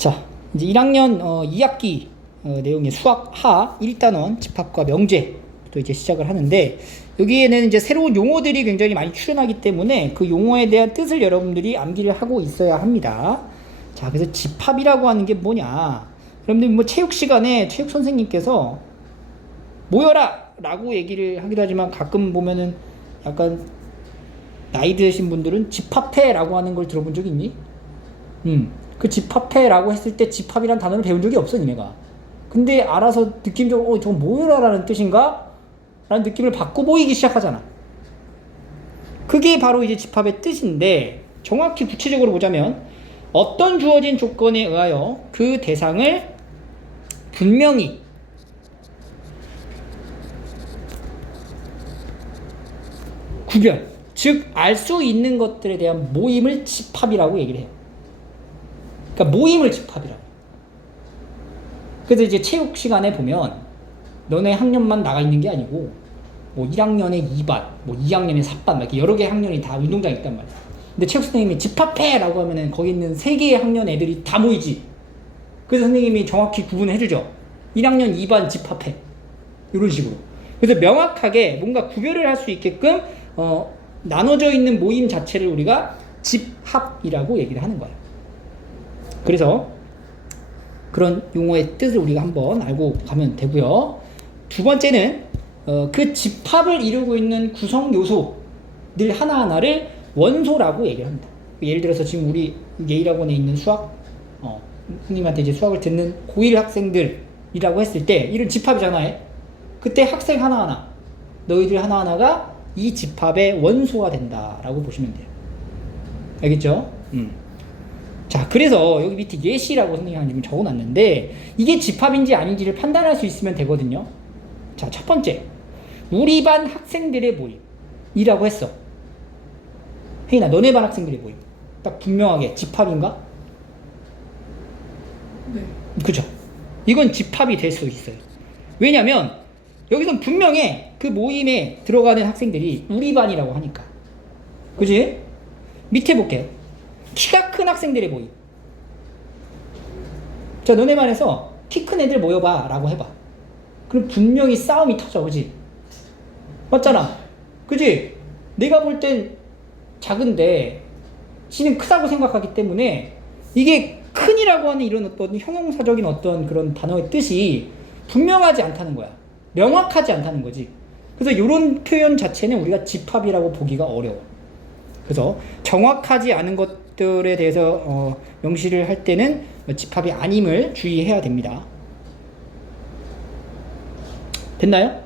자, 이제 1학년 2학기 내용의 수학 하 1단원 집합과 명제부터 이제 시작을 하는데, 여기에는 이제 새로운 용어들이 굉장히 많이 출연하기 때문에 그 용어에 대한 뜻을 여러분들이 암기를 하고 있어야 합니다. 자, 그래서 집합이라고 하는 게 뭐냐? 여러분들 뭐 체육 시간에 체육 선생님께서 모여라! 라고 얘기를 하기도 하지만, 가끔 보면은 약간 나이 드신 분들은 집합해! 라고 하는 걸 들어본 적 있니? 그 집합해! 라고 했을 때 집합이란 단어를 배운 적이 없어, 니네가. 근데 알아서 느낌적으로 저거 모여라 라는 뜻인가? 라는 느낌을 받고 모이기 시작하잖아. 그게 바로 이제 집합의 뜻인데, 정확히 구체적으로 보자면 어떤 주어진 조건에 의하여 그 대상을 분명히 구별, 즉 알 수 있는 것들에 대한 모임을 집합이라고 얘기를 해요. 그러니까 모임을 집합이라고. 그래서 이제 체육 시간에 보면 너네 학년만 나가 있는 게 아니고 뭐 1학년에 2반, 뭐 2학년에 4반, 이렇게 여러 개의 학년이 다 운동장에 있단 말이야. 근데 체육 선생님이 집합해! 라고 하면은 거기 있는 3개의 학년 애들이 다 모이지. 그래서 선생님이 정확히 구분해 주죠. 1학년 2반 집합해. 이런 식으로. 그래서 명확하게 뭔가 구별을 할 수 있게끔 나눠져 있는 모임 자체를 우리가 집합이라고 얘기를 하는 거예요. 그래서 그런 용어의 뜻을 우리가 한번 알고 가면 되고요. 두 번째는 그 집합을 이루고 있는 구성 요소들 하나하나를 원소라고 얘기를 합니다. 예를 들어서 지금 우리 예일학원에 있는 수학 선생님한테 이제 수학을 듣는 고1 학생들이라고 했을 때 이런 집합이잖아요. 그때 학생 하나하나, 너희들 하나하나가 이 집합의 원소가 된다라고 보시면 돼요. 알겠죠? 자, 그래서 여기 밑에 예시라고 선생님이 적어놨는데, 이게 집합인지 아닌지를 판단할 수 있으면 되거든요. 자, 첫 번째, 우리 반 학생들의 모임이라고 했어. 혜인아, 너네 반 학생들의 모임. 딱 분명하게 집합인가? 네. 그죠? 이건 집합이 될 수 있어요. 왜냐면 여기선 분명히 그 모임에 들어가는 학생들이 우리 반이라고 하니까. 그지? 밑에 볼게요. 키가 큰 학생들의 모임. 자, 너네 반에서 키 큰 애들 모여봐 라고 해봐. 그럼 분명히 싸움이 터져. 그지? 맞잖아. 그지? 내가 볼 땐 작은데 지는 크다고 생각하기 때문에, 이게 큰이라고 하는 이런 어떤 형용사적인 어떤 그런 단어의 뜻이 분명하지 않다는 거야. 명확하지 않다는 거지. 그래서 이런 표현 자체는 우리가 집합이라고 보기가 어려워. 그래서 정확하지 않은 것들에 대해서 명시를 할 때는 집합이 아님을 주의해야 됩니다. 됐나요?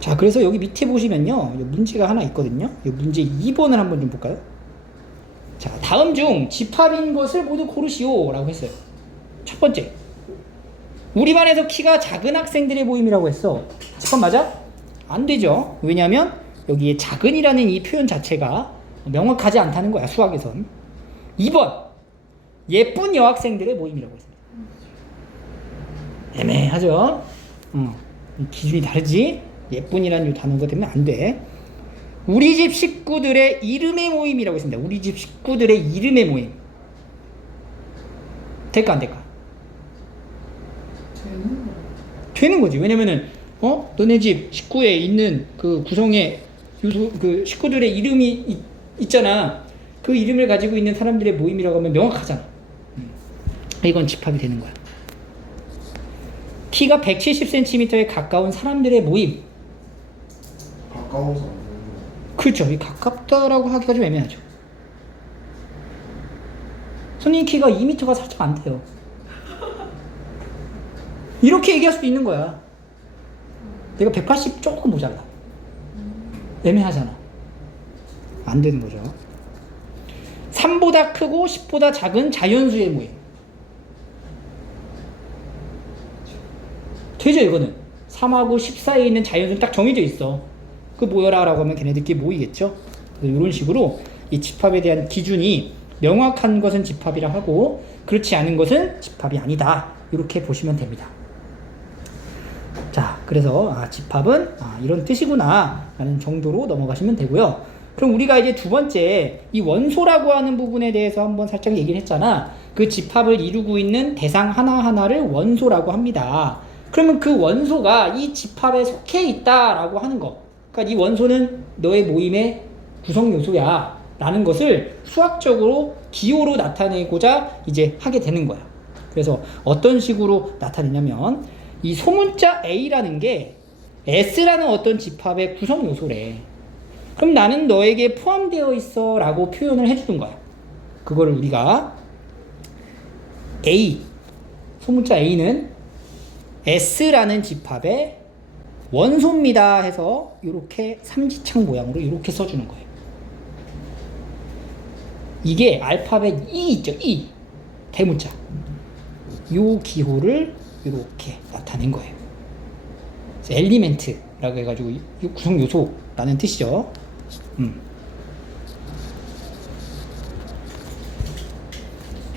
자, 그래서 여기 밑에 보시면요, 문제가 하나 있거든요. 이 문제 2번을 한번 좀 볼까요? 자, 다음 중 집합인 것을 모두 고르시오 라고 했어요. 첫 번째, 우리 반에서 키가 작은 학생들의 모임이라고 했어. 집합 맞아? 안 되죠. 왜냐하면 여기에 작은이라는 이 표현 자체가 명확하지 않다는 거야, 수학에선. 2번, 예쁜 여학생들의 모임이라고 했습니다. 애매하죠? 기준이 다르지? 예쁜이라는 이 단어가 되면 안 돼. 우리 집 식구들의 이름의 모임이라고 했습니다. 우리 집 식구들의 이름의 모임. 될까 안 될까? 되는 거지. 왜냐면은 너네 집 식구에 있는 그 구성의 요소, 그 식구들의 이름이 있잖아. 그 이름을 가지고 있는 사람들의 모임이라고 하면 명확하잖아. 이건 집합이 되는 거야. 키가 170cm에 가까운 사람들의 모임. 가까워서 그렇죠. 이 가깝다라고 하기가 좀 애매하죠. 선생님 키가 2m가 살짝 안 돼요. 이렇게 얘기할 수도 있는 거야. 내가 180 조금 모자라. 애매하잖아. 안 되는 거죠. 3보다 크고 10보다 작은 자연수의 모임. 되죠, 이거는. 3하고 10 사이에 있는 자연수는 딱 정해져 있어. 그 모여라 라고 하면 걔네들끼리 모이겠죠. 이런 식으로 이 집합에 대한 기준이 명확한 것은 집합이라 하고, 그렇지 않은 것은 집합이 아니다. 이렇게 보시면 됩니다. 자, 그래서 집합은 이런 뜻이구나 라는 정도로 넘어가시면 되고요. 그럼 우리가 이제 두 번째 이 원소라고 하는 부분에 대해서 한번 살짝 얘기를 했잖아. 그 집합을 이루고 있는 대상 하나하나를 원소라고 합니다. 그러면 그 원소가 이 집합에 속해 있다라고 하는 거. 그러니까 이 원소는 너의 모임의 구성 요소야 라는 것을 수학적으로 기호로 나타내고자 이제 하게 되는 거야. 그래서 어떤 식으로 나타내냐면 이 소문자 A라는 게 S라는 어떤 집합의 구성 요소래. 그럼 나는 너에게 포함되어 있어 라고 표현을 해주는 거야. 그거를 우리가 A, 소문자 A는 S라는 집합의 원소입니다 해서 이렇게 삼지창 모양으로 이렇게 써주는 거예요. 이게 알파벳 E 있죠? E 대문자 요 기호를 이렇게 나타낸 거예요. 엘리멘트라고 해가지고 구성 요소라는 뜻이죠.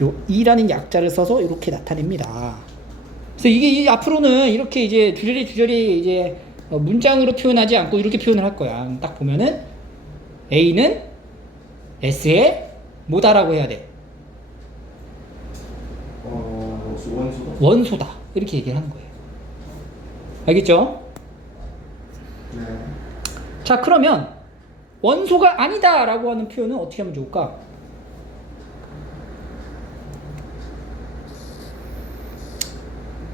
요 E라는 약자를 써서 이렇게 나타냅니다. 그래서 이게 앞으로는 이렇게 이제 주저리 이제 문장으로 표현하지 않고 이렇게 표현을 할 거야. 딱 보면은 A는 S의 뭐다라고 해야 돼? 원소다. 원소다. 이렇게 얘기를 하는 거예요. 알겠죠? 네. 자, 그러면 원소가 아니다라고 하는 표현은 어떻게 하면 좋을까?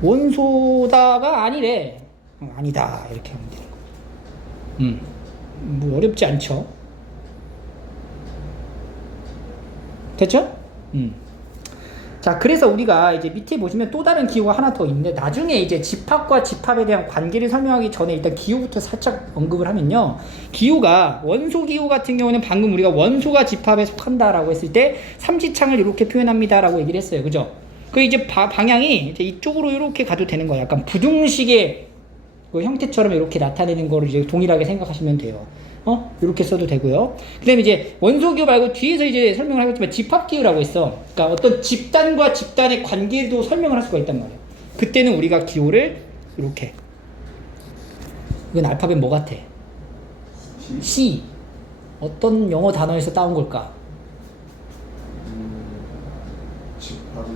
원소다가 아니래. 아니다. 이렇게 하면 되는 거예요. 뭐 어렵지 않죠? 됐죠? 자, 그래서 우리가 이제 밑에 보시면 또 다른 기호가 하나 더 있는데 나중에 이제 집합과 집합에 대한 관계를 설명하기 전에 일단 기호부터 살짝 언급을 하면요. 기호가 원소 기호 같은 경우는 방금 우리가 원소가 집합에 속한다라고 했을 때 삼지창을 이렇게 표현합니다라고 얘기를 했어요. 그죠? 그 이제 방향이 이제 이쪽으로 이렇게 가도 되는 거예요. 약간 부등식의 그 형태처럼 이렇게 나타내는 거를 이제 동일하게 생각하시면 돼요. 이렇게 써도 되고요. 그 다음에 이제 원소기호 말고 뒤에서 이제 설명을 하겠지만 집합기호라고 있어. 그러니까 어떤 집단과 집단의 관계도 설명을 할 수가 있단 말이에요. 그때는 우리가 기호를 이렇게. 이건 알파벳 뭐 같아? C. 어떤 영어 단어에서 따온 걸까? 집합이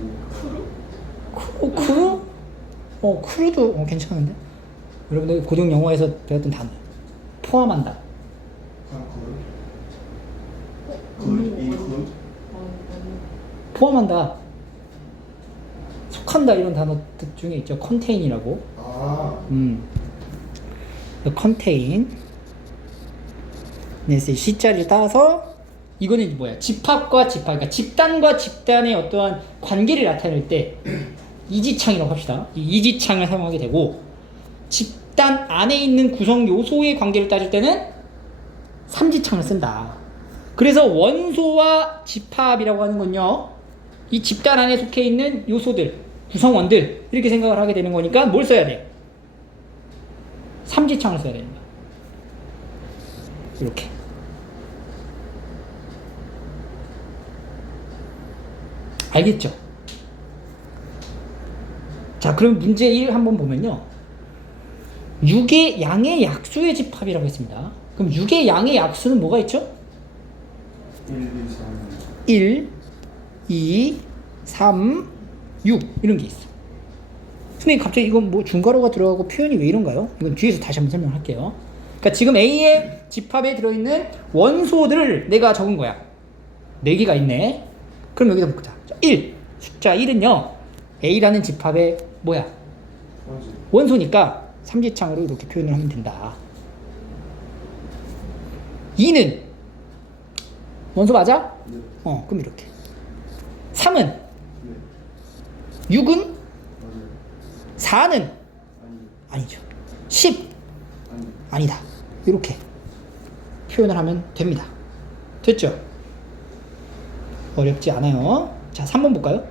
크루? 크루도 괜찮은데? 여러분들 고등 영어에서 배웠던 단어. 포함한다. 포함한다, 속한다 이런 단어 뜻 중에 있죠. contain이라고. contain. 네, C자리를 따서 이거는 뭐야? 집합과 집합, 그러니까 집단과 집단의 어떠한 관계를 나타낼 때 이지창이라고 합시다. 이 이지창을 사용하게 되고 집단 안에 있는 구성 요소의 관계를 따질 때는 삼지창을 쓴다. 그래서 원소와 집합이라고 하는 건요, 이 집단 안에 속해 있는 요소들, 구성원들 이렇게 생각을 하게 되는 거니까 뭘 써야 돼? 삼지창을 써야 됩니다. 이렇게. 알겠죠? 자, 그럼 문제 1 한번 보면요. 6의 양의 약수의 집합이라고 했습니다. 그럼 6의 양의 약수는 뭐가 있죠? 1, 2, 3, 6 이런 게 있어. 선생님 갑자기 이건 뭐 중괄호가 들어가고 표현이 왜 이런가요? 이건 뒤에서 다시 한번 설명할게요. 그러니까 지금 A의 집합에 들어있는 원소들을 내가 적은 거야. 4개가 있네. 그럼 여기다 보자. 1, 숫자 1은요 A라는 집합의 뭐야? 원소니까 삼지창으로 이렇게 표현을 하면 된다. 2는 원소 맞아? 네. 그럼 이렇게. 3은? 네. 6은? 맞아요. 4는? 아니죠. 10? 아니다. 이렇게 표현을 하면 됩니다. 됐죠? 어렵지 않아요. 자, 3번 볼까요?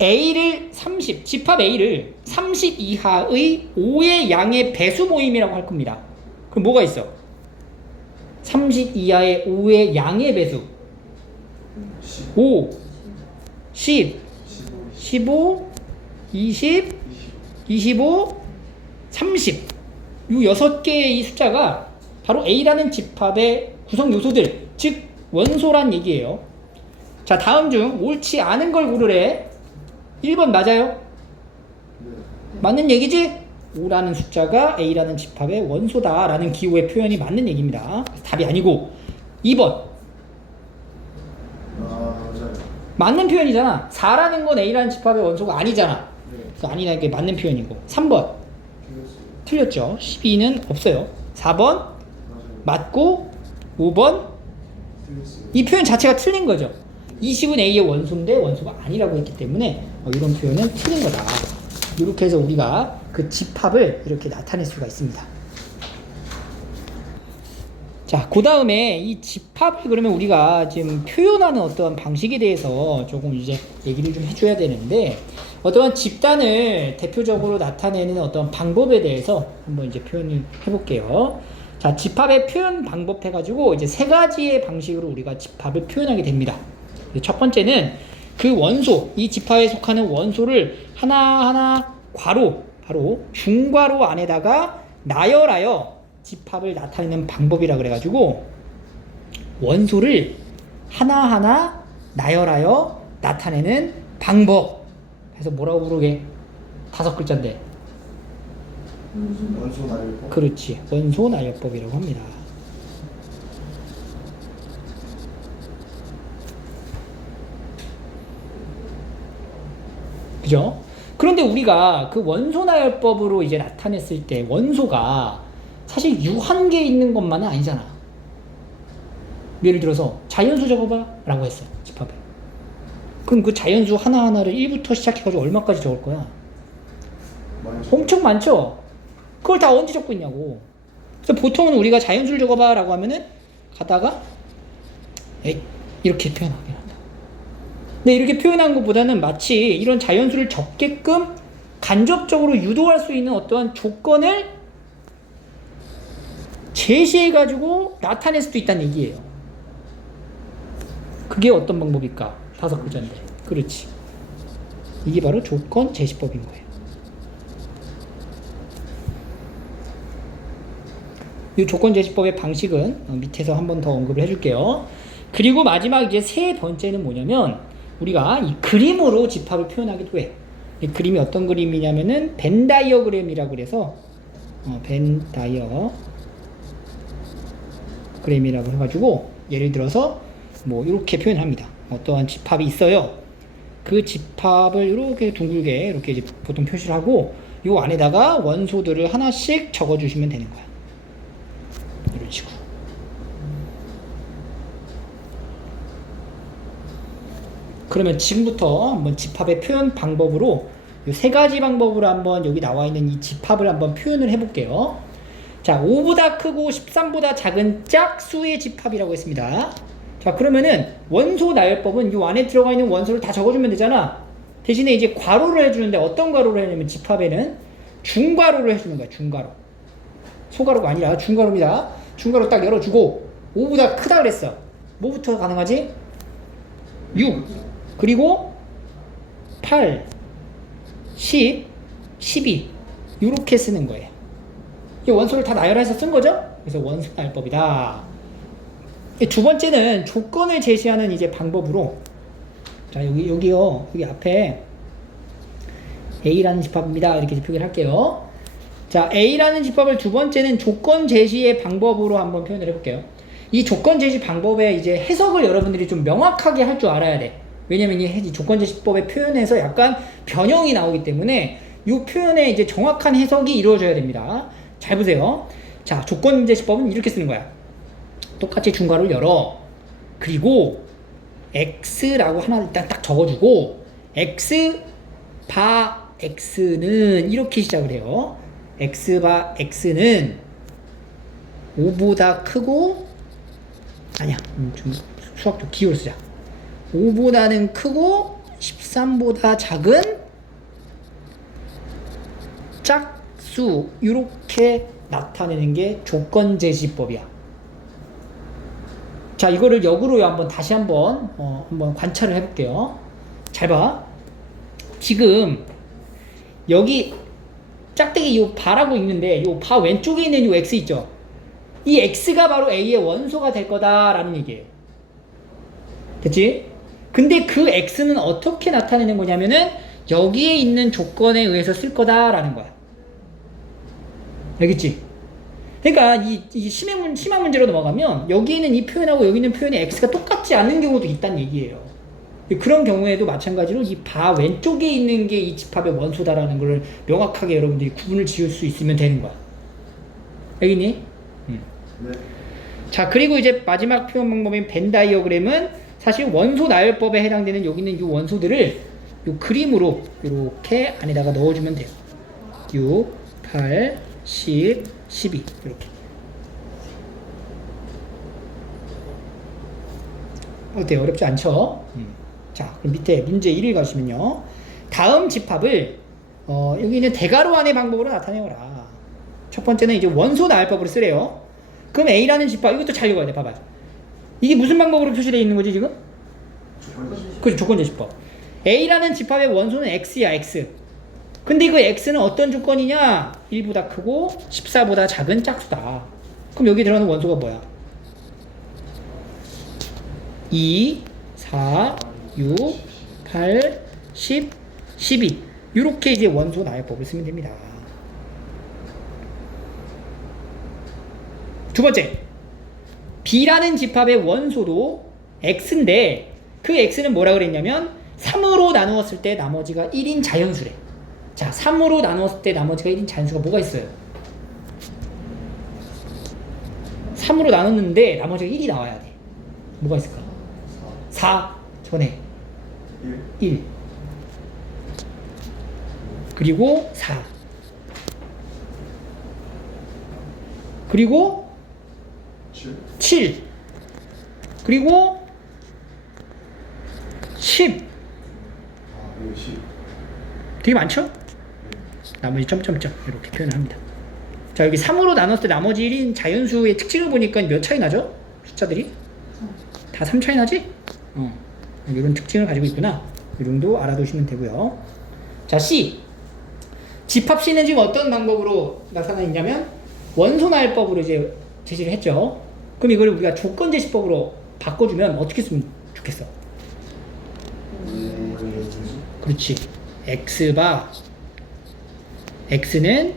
A를 30, 집합 A를 30 이하의 5의 양의 배수 모임이라고 할 겁니다. 그럼 뭐가 있어? 30 이하의 5의 양의 배수 5, 10, 15, 20, 25, 30 이 6개의 이 숫자가 바로 A라는 집합의 구성 요소들, 즉 원소란 얘기예요. 자, 다음 중 옳지 않은 걸 고르래. 1번 맞아요? 네. 맞는 얘기지? 5라는 숫자가 A라는 집합의 원소다라는 기호의 표현이 맞는 얘기입니다. 답이 아니고 2번 맞아요. 맞는 표현이잖아. 4라는 건 A라는 집합의 원소가 아니잖아. 네. 그래서 아니라는 게 맞는 표현이고 3번 틀렸어요. 틀렸죠. 12는 없어요. 4번 맞아요. 맞고 5번 틀렸어요. 이 표현 자체가 틀린 거죠. 이 식은 A의 원소인데 원소가 아니라고 했기 때문에 이런 표현은 틀린 거다. 이렇게 해서 우리가 그 집합을 이렇게 나타낼 수가 있습니다. 자, 그 다음에 이 집합을 그러면 우리가 지금 표현하는 어떤 방식에 대해서 조금 이제 얘기를 좀 해줘야 되는데, 어떠한 집단을 대표적으로 나타내는 어떤 방법에 대해서 한번 이제 표현을 해볼게요. 자, 집합의 표현 방법 해가지고 이제 세 가지의 방식으로 우리가 집합을 표현하게 됩니다. 첫 번째는 그 원소, 이 집합에 속하는 원소를 하나하나 괄호, 바로 중괄호 안에다가 나열하여 집합을 나타내는 방법이라 그래가지고 원소를 하나하나 나열하여 나타내는 방법. 그래서 뭐라고 부르게? 5글자인데. 원소 나열법. 그렇지. 원소 나열법이라고 합니다. 그죠? 그런데 우리가 그 원소 나열법으로 이제 나타냈을 때 원소가 사실 유한계 있는 것만은 아니잖아. 예를 들어서 자연수 적어봐 라고 했어, 집합에. 그럼 그 자연수 하나하나를 1부터 시작해가지고 얼마까지 적을 거야? 많죠. 엄청 많죠? 그걸 다 언제 적고 있냐고. 그래서 보통은 우리가 자연수를 적어봐 라고 하면은 가다가 에이, 이렇게 표현하긴 한다. 근데 이렇게 표현한 것보다는 마치 이런 자연수를 적게끔 간접적으로 유도할 수 있는 어떠한 조건을 제시해가지고 나타낼 수도 있다는 얘기예요. 그게 어떤 방법일까? 5글자인데. 그렇지. 이게 바로 조건 제시법인 거예요. 이 조건 제시법의 방식은 밑에서 한 번 더 언급을 해줄게요. 그리고 마지막 이제 세 번째는 뭐냐면 우리가 이 그림으로 집합을 표현하기도 해. 이 그림이 어떤 그림이냐면은 벤 다이어그램이라고 그래서 벤 다이어그램이라고 해가지고 예를 들어서 뭐 이렇게 표현합니다. 어떠한 집합이 있어요. 그 집합을 이렇게 둥글게 이렇게 이제 보통 표시를 하고 요 안에다가 원소들을 하나씩 적어주시면 되는 거야. 이런 식으로. 그러면 지금부터 한번 집합의 표현 방법으로 이 세 가지 방법으로 한번 여기 나와 있는 이 집합을 한번 표현을 해볼게요. 자, 5보다 크고 13보다 작은 짝수의 집합이라고 했습니다. 자, 그러면은 원소 나열법은 이 안에 들어가 있는 원소를 다 적어주면 되잖아. 대신에 이제 괄호를 해주는데 어떤 괄호를 해냐면 집합에는 중괄호를 해주는 거야. 중괄호. 소괄호가 아니라 중괄호입니다. 중괄호 딱 열어주고 5보다 크다 그랬어. 뭐부터 가능하지? 6 그리고 8 10 12 이렇게 쓰는 거예요. 이 원소를 다 나열해서 쓴 거죠? 그래서 원소 나열법이다. 두 번째는 조건을 제시하는 이제 방법으로, 자, 여기요, 여기 앞에 A라는 집합입니다. 이렇게 표기를 할게요. 자, A라는 집합을 두 번째는 조건 제시의 방법으로 한번 표현을 해볼게요. 이 조건 제시 방법의 이제 해석을 여러분들이 좀 명확하게 할 줄 알아야 돼. 왜냐면 이 조건 제시법의 표현에서 약간 변형이 나오기 때문에 이 표현의 이제 정확한 해석이 이루어져야 됩니다. 잘 보세요. 자, 조건 제시법은 이렇게 쓰는 거야. 똑같이 중괄호를 열어. 그리고 x라고 하나 일단 딱 적어주고 x 바 x는 이렇게 시작을 해요. x 바 x는 5보다 크고, 아니야, 좀 수학 좀 기호를 쓰자. 5보다는 크고 13보다 작은 짝수, 이렇게 나타내는 게 조건 제시법이야. 자, 이거를 역으로 한번 다시 한번 관찰을 해볼게요. 잘 봐. 지금 여기 짝대기 요 바라고 있는데 요 바 왼쪽에 있는 요 x 있죠? 이 x가 바로 a의 원소가 될 거다라는 얘기예요. 됐지? 근데 그 x는 어떻게 나타내는 거냐면은 여기에 있는 조건에 의해서 쓸 거다라는 거야. 알겠지? 그러니까 이 심화 문제로 넘어가면 여기 있는 이 표현하고 여기 있는 표현의 x가 똑같지 않은 경우도 있다는 얘기예요. 그런 경우에도 마찬가지로 이 바 왼쪽에 있는 게 이 집합의 원소다라는 걸 명확하게 여러분들이 구분을 지을 수 있으면 되는 거야. 알겠니? 네. 자, 그리고 이제 마지막 표현 방법인 벤 다이어그램은 사실 원소 나열법에 해당되는 여기 있는 이 원소들을 요 그림으로 이렇게 안에다가 넣어주면 돼요. 6, 8, 10, 12 이렇게. 어때요? 어렵지 않죠? 자, 그럼 밑에 문제 1을 가시면요. 다음 집합을 여기 있는 대괄호 안의 방법으로 나타내어라. 첫 번째는 이제 원소 나열법으로 쓰래요. 그럼 A라는 집합, 이것도 잘 읽어야 돼. 봐봐요. 이게 무슨 방법으로 표시되어 있는 거지 지금? 그렇죠. 조건제시법. A라는 집합의 원소는 X야, X. 근데 그 X는 어떤 조건이냐? 1보다 크고 14보다 작은 짝수다. 그럼 여기 들어가는 원소가 뭐야? 2, 4, 6, 8, 10, 12. 이렇게 이제 원소 나열법을 쓰면 됩니다. 두 번째, B라는 집합의 원소도 X인데 그 X는 뭐라 그랬냐면 3으로 나누었을 때 나머지가 1인 자연수래. 자, 3으로 나누었을 때 나머지가 1인 자연수가 뭐가 있어요? 3으로 나눴는데 나머지가 1이 나와야 돼. 뭐가 있을까? 4 전에 1 그리고 4 그리고 7 그리고 10 되게 많죠? 나머지 점점점 이렇게 표현을 합니다. 자, 여기 3으로 나눴을 때 나머지 1인 자연수의 특징을 보니까 몇 차이 나죠? 숫자들이? 다 3 차이 나지? 이런 특징을 가지고 있구나. 이 정도 알아두시면 되고요. 자, C. 집합 C는 지금 어떤 방법으로 나타나 있냐면 원소 나열법으로 이제 제시를 했죠. 그럼 이걸 우리가 조건 제시법으로 바꿔주면 어떻게 쓰면 좋겠어? 그렇지. X는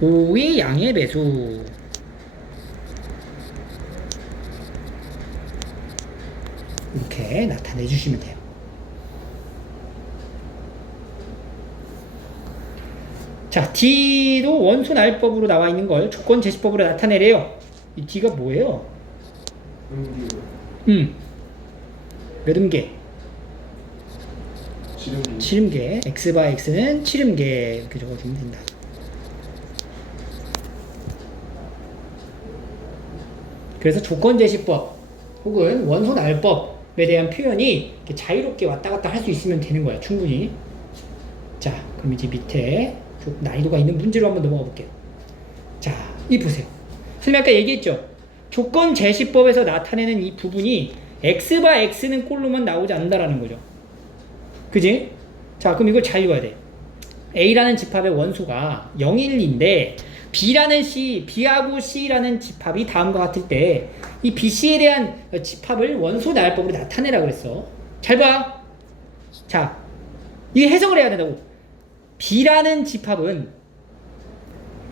5의 양의 배수. 이렇게 나타내 주시면 돼요. 자, D도 원소 나열법으로 나와 있는 걸 조건 제시법으로 나타내래요. 이 D가 뭐예요? 몇 음계? 지름계. X바 X는 지름계. 이렇게 적어주면 된다. 그래서 조건 제시법 혹은 원소 나열법에 대한 표현이 이렇게 자유롭게 왔다 갔다 할 수 있으면 되는 거야. 충분히. 자, 그럼 이제 밑에 좀 난이도가 있는 문제로 한번 넘어가 볼게요. 자, 이 보세요. 선생님 아까 얘기했죠. 조건 제시법에서 나타내는 이 부분이 X바 X는 꼴로만 나오지 않는다라는 거죠. 그지? 자, 그럼 이걸 잘 읽어야 돼. A라는 집합의 원소가 0, 1인데 B하고 C라는 집합이 다음과 같을 때 이 B, C에 대한 집합을 원소 나열법으로 나타내라 그랬어. 잘 봐. 자, 이게 해석을 해야 된다고. B라는 집합은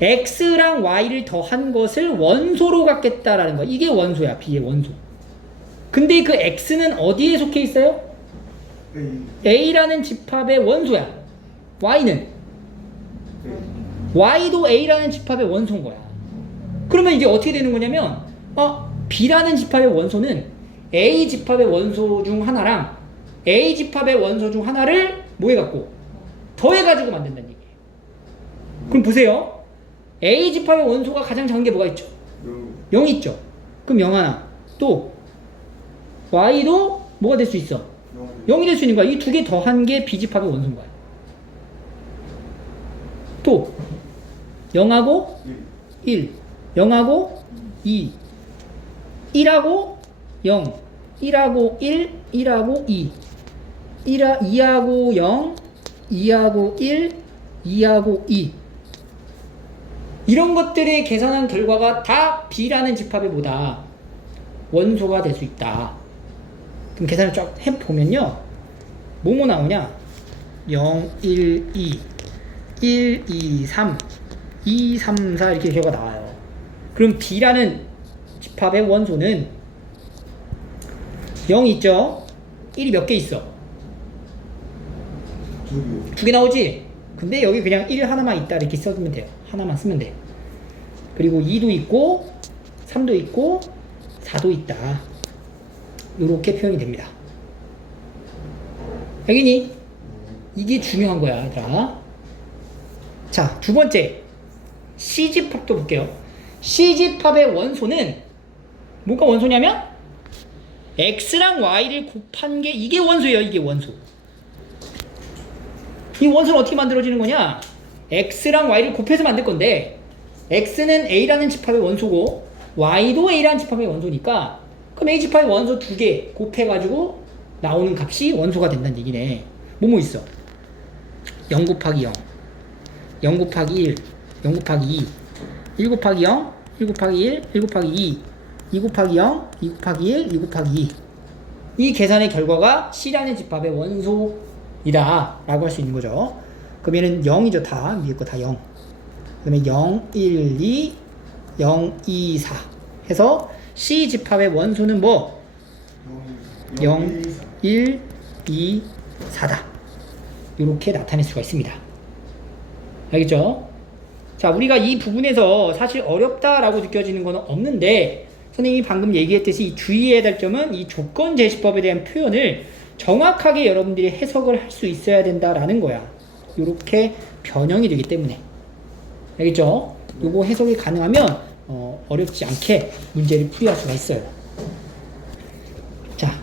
X랑 Y를 더한 것을 원소로 갖겠다라는 거야. 이게 원소야. B의 원소. 근데 그 X는 어디에 속해 있어요? A라는 집합의 원소야. Y는? Y도 A라는 집합의 원소인 거야. 그러면 이게 어떻게 되는 거냐면 B라는 집합의 원소는 A 집합의 원소 중 하나랑 A 집합의 원소 중 하나를 뭐 해갖고? 더해가지고 만든다는 얘기예요. 그럼 보세요. A 집합의 원소가 가장 작은 게 뭐가 있죠? 0 있죠. 그럼 0 하나. 또 Y도 뭐가 될 수 있어? 0이 될 수 있는 거야. 이 두 개 더한 게 B 집합의 원소인 거야. 또 0하고 1, 0하고 2, 1하고 0, 1하고 1, 1하고 2, 2하고 0, 2하고 1, 2하고 2. 이런 것들의 계산한 결과가 다 B라는 집합에 보다 원소가 될 수 있다. 그럼 계산을 쫙 해보면요. 뭐뭐 나오냐? 0, 1, 2, 1, 2, 3, 2, 3, 4 이렇게 결과가 나와요. 그럼 B라는 집합의 원소는 0 있죠? 1이 몇 개 있어? 두 개 나오지? 근데 여기 그냥 1 하나만 있다 이렇게 써주면 돼요. 하나만 쓰면 돼. 그리고 2도 있고 3도 있고 4도 있다. 이렇게 표현이 됩니다. 알겠니? 이게 중요한 거야, 얘들아. 자, 두 번째 C집합도 볼게요. C집합의 원소는 뭐가 원소냐면 X랑 Y를 곱한 게 이게 원소예요. 이게 원소. 이 원소는 어떻게 만들어지는 거냐? X랑 Y를 곱해서 만들 건데 X는 A라는 집합의 원소고 Y도 A라는 집합의 원소니까 그럼 A 집합의 원소 두 개 곱해가지고 나오는 값이 원소가 된다는 얘기네. 뭐뭐 있어? 0 곱하기 0, 0 곱하기 1, 0 곱하기 2, 1 곱하기 0, 1 곱하기 1, 1 곱하기 2, 2 곱하기 0, 2 곱하기 1, 2 곱하기 2. 이 계산의 결과가 C라는 집합의 원소이다 라고 할 수 있는 거죠. 그럼 얘는 0이죠. 다 위에 거 다 0. 그 다음에 0, 1, 2, 0, 2, 4 해서 C 집합의 원소는 뭐? 0, 1, 2, 4다. 이렇게 나타낼 수가 있습니다. 알겠죠? 자, 우리가 이 부분에서 사실 어렵다라고 느껴지는 건 없는데 선생님이 방금 얘기했듯이 이 주의해야 될 점은 이 조건 제시법에 대한 표현을 정확하게 여러분들이 해석을 할 수 있어야 된다라는 거야. 이렇게 변형이 되기 때문에. 알겠죠? 요거 해석이 가능하면 어렵지 않게 문제를 풀이할 수가 있어요. 자,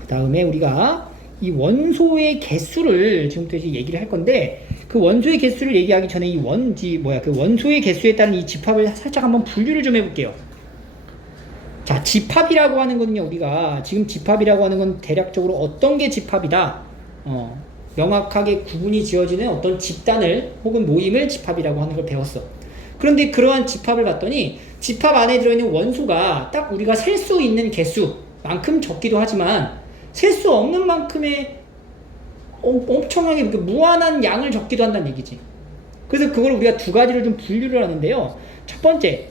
그 다음에 우리가 이 원소의 개수를 지금부터 이제 얘기를 할 건데 그 원소의 개수를 얘기하기 전에 이 그 원소의 개수에 따른 이 집합을 살짝 한번 분류를 좀 해볼게요. 자, 집합이라고 하는 거는요, 우리가 지금 집합이라고 하는 건 대략적으로 어떤 게 집합이다, 명확하게 구분이 지어지는 어떤 집단을 혹은 모임을 집합이라고 하는 걸 배웠어. 그런데 그러한 집합을 봤더니 집합 안에 들어있는 원소가 딱 우리가 셀 수 있는 개수만큼 적기도 하지만 셀 수 없는 만큼의 엄청나게 무한한 양을 적기도 한다는 얘기지. 그래서 그걸 우리가 두 가지를 좀 분류를 하는데요. 첫 번째,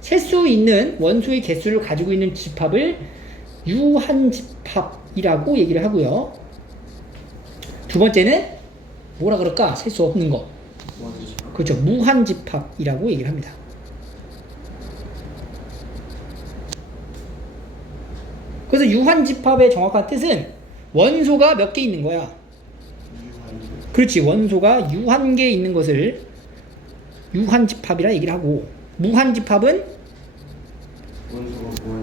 셀 수 있는 원소의 개수를 가지고 있는 집합을 유한집합이라고 얘기를 하고요. 두 번째는 뭐라 그럴까? 셀 수 없는 거. 그렇죠. 무한집합이라고 얘기를 합니다. 그래서 유한집합의 정확한 뜻은 원소가 몇 개 있는 거야. 그렇지. 원소가 유한개 있는 것을 유한집합이라 얘기를 하고, 무한집합은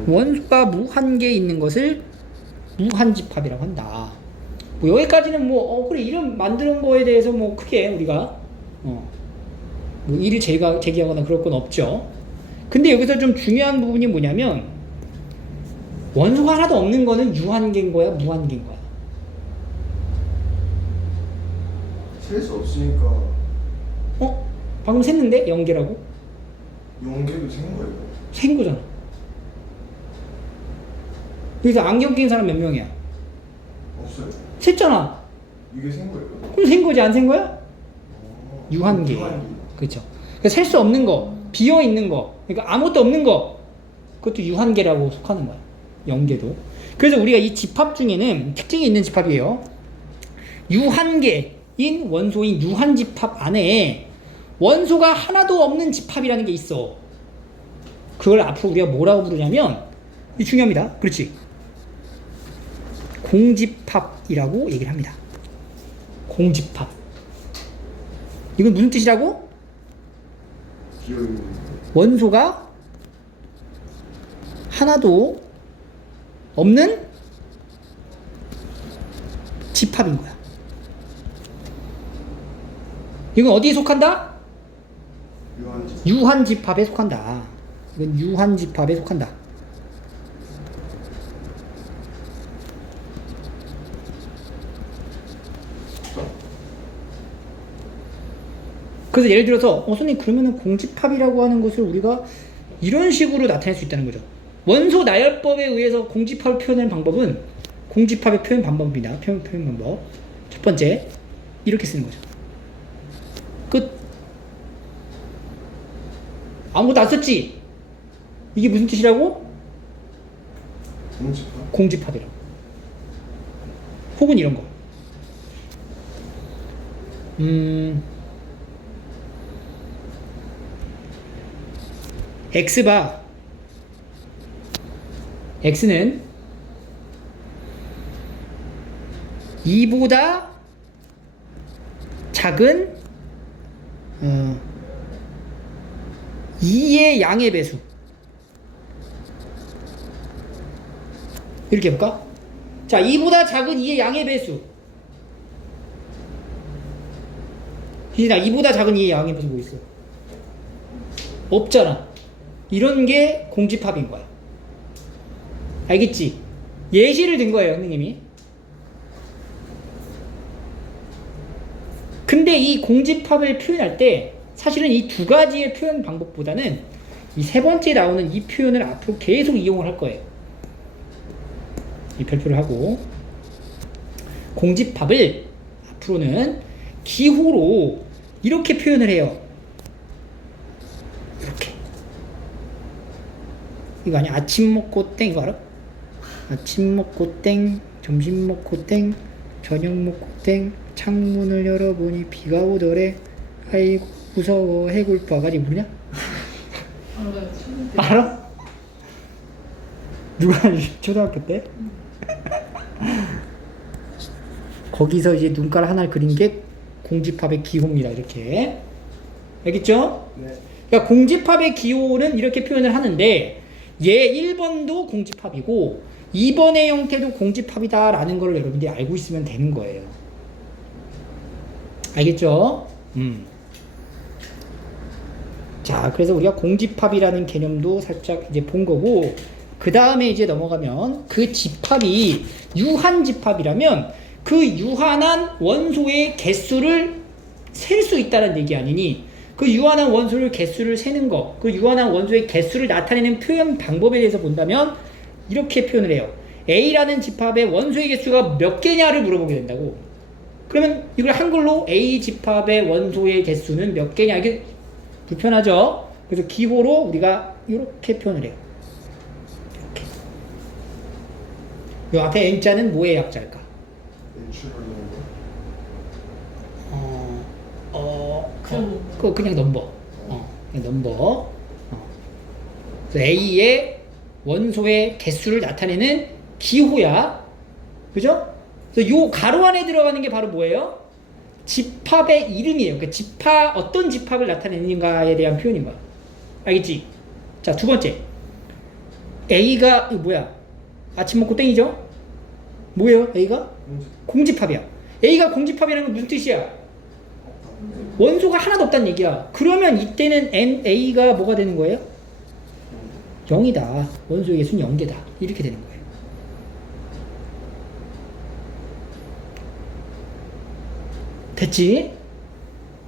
원소가 무한개 있는 것을 무한집합이라고 한다. 뭐 여기까지는 그래, 이름 만드는 거에 대해서 크게 우리가 이를 제기하거나 그럴 건 없죠. 근데 여기서 좀 중요한 부분이 뭐냐면 원소가 하나도 없는 거는 유한계인 거야, 무한계인 거야? 셀 수 없으니까 방금 샜는데? 0개라고? 0개도 생 거예요. 센 거잖아. 여기서 안경 낀 사람 몇 명이야? 없어요. 셌잖아. 이게 생 거예요. 그럼 센 거지, 안 센 거야? 유한계. 그렇죠. 그러니까 셀 수 없는 거, 비어 있는 거, 그러니까 아무것도 없는 거, 그것도 유한계라고 속하는 거야. 0개도. 그래서 우리가 이 집합 중에는 특징이 있는 집합이에요. 유한계인 원소인 유한집합 안에 원소가 하나도 없는 집합이라는 게 있어. 그걸 앞으로 우리가 뭐라고 부르냐면, 이 중요합니다. 그렇지. 공집합이라고 얘기를 합니다. 공집합. 이건 무슨 뜻이라고? 비어있는 원소가 하나도 없는 집합인 거야. 이건 어디에 속한다? 유한집합에 속한다. 이건 유한집합에 속한다. 그래서 예를 들어서 선생님 그러면은 공집합이라고 하는 것을 우리가 이런 식으로 나타낼 수 있다는 거죠. 원소 나열법에 의해서 공집합을 표현하는 방법은 공집합의 표현 방법입니다. 표현 방법. 첫 번째 이렇게 쓰는 거죠. 끝. 아무것도 안 썼지? 이게 무슨 뜻이라고? 공집합? 공집합이라고. 혹은 이런 거. x바 x는 2보다 작은 2의 양의 배수. 이렇게 해볼까? 자, 2보다 작은 2의 양의 배수. 희진아, 2보다 작은 2의 양의 배수 뭐 있어? 없잖아. 이런 게 공집합인 거야. 알겠지? 예시를 든 거예요, 선생님이. 근데 이 공집합을 표현할 때 사실은 이 두 가지의 표현 방법보다는 이 세 번째 나오는 이 표현을 앞으로 계속 이용을 할 거예요. 이 별표를 하고 공집합을 앞으로는 기호로 이렇게 표현을 해요. 이렇게. 이거 아니야? 아침 먹고 땡 이거 알아? 아침 먹고 땡, 점심 먹고 땡, 저녁 먹고 땡, 창문을 열어보니 비가 오더래. 아이고 무서워 해골바가지 모르냐? 알아? 누가 초등학교 때? 거기서 이제 눈깔 하나를 그린 게 공집합의 기호입니다. 이렇게. 알겠죠? 네. 그러니까 공집합의 기호는 이렇게 표현을 하는데 얘 1번도 공집합이고 2번의 형태도 공집합이다라는 걸 여러분들이 알고 있으면 되는 거예요. 알겠죠? 자, 그래서 우리가 공집합이라는 개념도 살짝 이제 본 거고, 그 다음에 이제 넘어가면 그 집합이 유한집합이라면 그 유한한 원소의 개수를 셀 수 있다는 얘기 아니니, 그 유한한 원소의 개수를 세는 거, 그 유한한 원소의 개수를 나타내는 표현 방법에 대해서 본다면 이렇게 표현을 해요. A라는 집합의 원소의 개수가 몇 개냐를 물어보게 된다고. 그러면 이걸 한글로 A 집합의 원소의 개수는 몇 개냐, 이게 불편하죠? 그래서 기호로 우리가 이렇게 표현을 해요. 이렇게. 이 앞에 N자는 뭐의 약자일까? 그냥 넘버. 그냥 넘버. 그래서 A의 원소의 개수를 나타내는 기호야. 그죠? 그래서 요 가로 안에 들어가는 게 바로 뭐예요? 집합의 이름이에요. 그러니까 집합, 어떤 집합을 나타내는가에 대한 표현인 거야. 알겠지? 자, 두 번째. A가, 이거 뭐야? 아침 먹고 땡이죠? 뭐예요, A가? 공집합이야. A가 공집합이라는 건 무슨 뜻이야? 원소가 하나도 없다는 얘기야. 그러면 이때는 A가 뭐가 되는 거예요? 0이다. 원소의 개수는 0개다. 이렇게 되는 거예요. 됐지?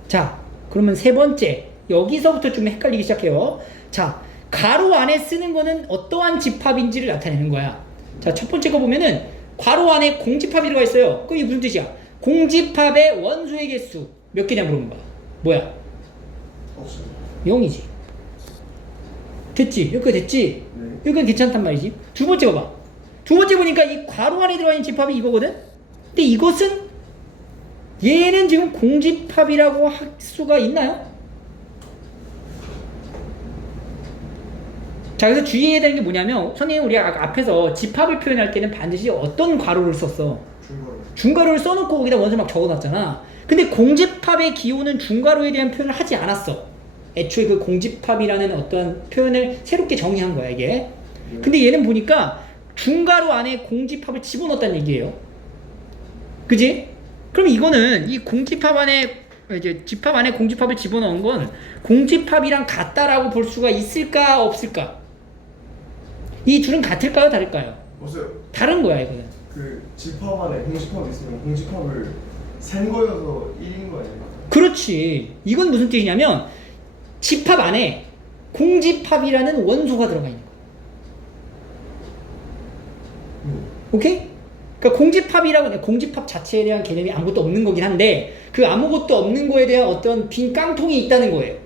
자, 그러면 세 번째. 여기서부터 좀 헷갈리기 시작해요. 자, 가로 안에 쓰는 거는 어떠한 집합인지를 나타내는 거야. 자, 첫 번째 거 보면은 괄호 안에 공집합이 들어가 있어요. 그게 무슨 뜻이야? 공집합의 원소의 개수 몇 개냐 물어본 거야. 뭐야? 없어요. 0이지. 됐지? 여기까지 됐지? 네. 여기까지 괜찮단 말이지. 두 번째 봐봐. 두 번째 보니까 이 괄호 안에 들어가 있는 집합이 이거거든? 근데 이것은 얘는 지금 공집합이라고 할 수가 있나요? 자, 그래서 주의해야 되는 게 뭐냐면, 선생님 우리 앞에서 집합을 표현할 때는 반드시 어떤 괄호를 썼어? 중괄호를 써놓고 거기다 원소 막 적어놨잖아. 근데 공집합의 기호는 중괄호에 대한 표현을 하지 않았어. 애초에 그 공집합이라는 어떤 표현을 새롭게 정의한 거야, 이게. 근데 얘는 보니까 중괄호 안에 공집합을 집어넣었다는 얘기예요. 그지? 그럼 이거는 이 공집합 안에 이제 집합 안에 공집합을 집어넣은 건 공집합이랑 같다라고 볼 수가 있을까 없을까? 이 둘은 같을까요, 다를까요? 없어요. 다른 거야, 이거는. 그 집합 안에 공집합이 있으면 공집합을 센 거여서 1인 거 아니에요? 그렇지. 이건 무슨 뜻이냐면 집합 안에 공집합이라는 원소가 들어가 있는 거야. 오케이? 그러니까 공집합이라고, 공집합 자체에 대한 개념이 아무것도 없는 거긴 한데 그 아무것도 없는 거에 대한 어떤 빈 깡통이 있다는 거예요.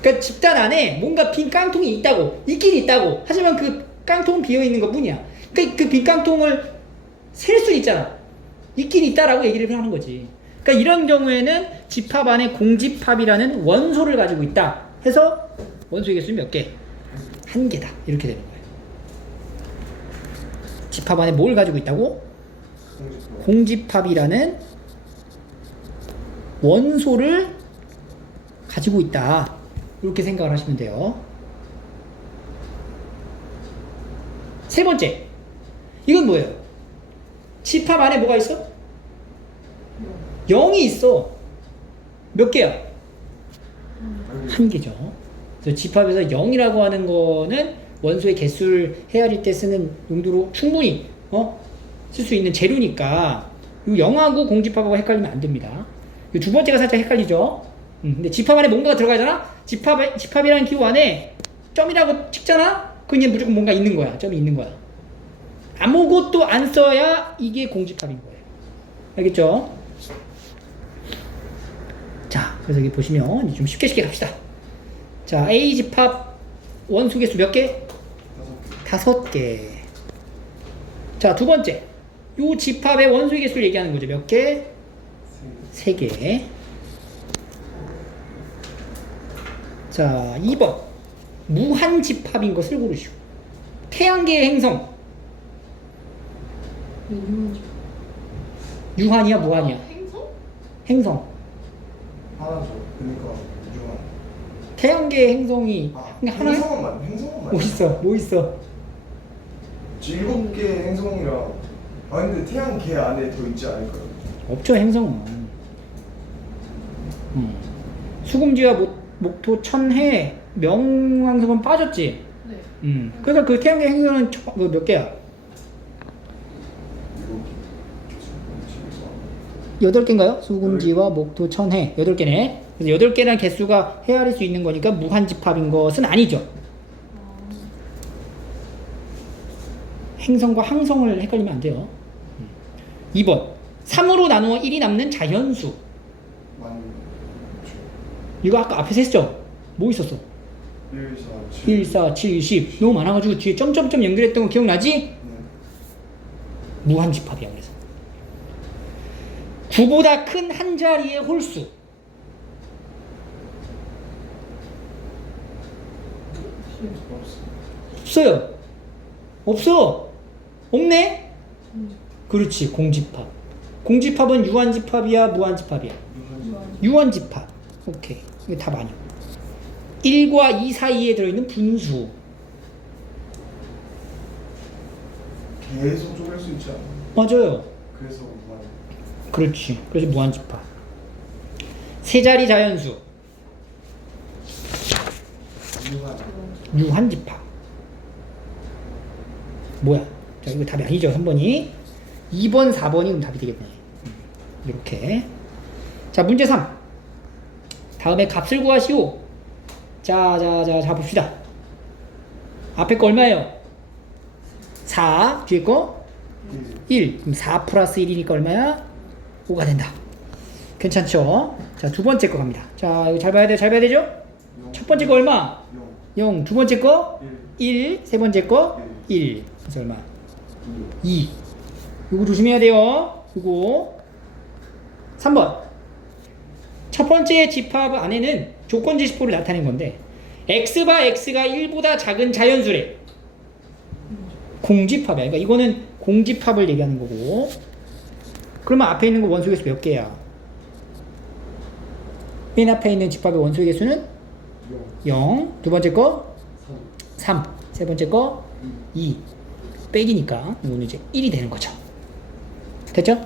그러니까 집단 안에 뭔가 빈 깡통이 있긴 있다고. 하지만 그 깡통은 비어 있는 것뿐이야. 그러니까 그 빈 깡통을 셀 수 있잖아. 있긴 있다라고 얘기를 하는 거지. 그러니까 이런 경우에는 집합 안에 공집합이라는 원소를 가지고 있다 해서 원소의 개수는 몇 개? 한 개다. 이렇게 되는 거예요. 집합 안에 뭘 가지고 있다고? 공집합이라는 원소를 가지고 있다. 이렇게 생각을 하시면 돼요. 세 번째, 이건 뭐예요? 집합 안에 뭐가 있어? 0이 있어. 몇 개야? 한 개죠. 그래서 집합에서 0이라고 하는 거는 원소의 개수를 헤아릴 때 쓰는 용도로 충분히 쓸 수 있는 재료니까 이 0하고 공집합하고 헷갈리면 안 됩니다. 이 두 번째가 살짝 헷갈리죠. 근데 집합 안에 뭔가가 들어가잖아. 집합이라는 기호 안에 점이라고 찍잖아. 그냥 무조건 뭔가 있는 거야. 점이 있는 거야. 아무것도 안 써야 이게 공집합인 거예요. 알겠죠? 자, 그래서 여기 보시면 이제 좀 쉽게 갑시다. 자, A 집합 원소 개수 몇 개? 5개. 자, 두 번째. 요 집합의 원소 개수를 얘기하는 거죠. 몇 개? 3개. 자, 2번. 무한 집합인 것을 고르시오. 태양계의 행성. 유한이야, 무한이야? 행성. 하나죠. 그러니까 유한. 태양계의 행성이 하나야? 행성은 뭐 있어? 7개의 행성이랑. 근데 태양 계 안에 더 있지 않을까요? 없죠, 행성은. 수금지와 목토, 천해, 명왕성은 빠졌지. 네. 그러니까 그 태양계 행성은 몇 개야? 8개인가요? 수금지와 목토, 천해 8개네. 그래서 8개라는 개수가 헤아릴 수 있는 거니까 무한집합인 것은 아니죠. 행성과 항성을 헷갈리면 안 돼요. 2번. 3으로 나누어 1이 남는 자연수. 이거 아까 앞에서 했죠? 뭐 있었어? 1, 4, 7, 10. 너무 많아가지고 뒤에 점점점 연결했던 거 기억나지? 무한집합이야, 그래서. 9보다 큰 한 자리의 홀수. 없어요. 없어. 없네? 그렇지, 공집합. 공집합은 유한집합이야, 무한집합이야? 유한집합. 오케이. 이거 답 아니야. 1과 2 사이에 들어있는 분수. 계속 쪼갤 수 있지 않아요? 맞아요. 그래서 무한. 그렇지. 그래서 무한집합. 세 자리 자연수. 유한집합. 뭐야? 자, 이거 답이 아니죠, 3번이. 2번, 4번이 그럼 답이 되겠네. 이렇게. 자, 문제 3. 다음에 값을 구하시오. 자, 봅시다. 앞에 거 얼마예요? 4. 뒤에 거? 1. 그럼 4 플러스 1이니까 얼마야? 5가 된다. 괜찮죠? 자, 두 번째 거 갑니다. 자, 이거 잘 봐야 되죠? 첫 번째 거 얼마? 0. 두 번째 거? 1. 세 번째 거? 1. 그래서 얼마? 2. 이거 조심해야 돼요. 이거. 3번. 첫 번째 집합 안에는 조건지시포를 나타낸 건데 x바 x가 1보다 작은 자연수래. 공집합이야. 그러니까 이거는 공집합을 얘기하는 거고. 그러면 앞에 있는 거 원소의 개수 몇 개야? 맨 앞에 있는 집합의 원소의 개수는 0. 두 번째 거 3. 세 번째 거 2. 빼기니까 이거는 이제 1이 되는 거죠. 됐죠? 네.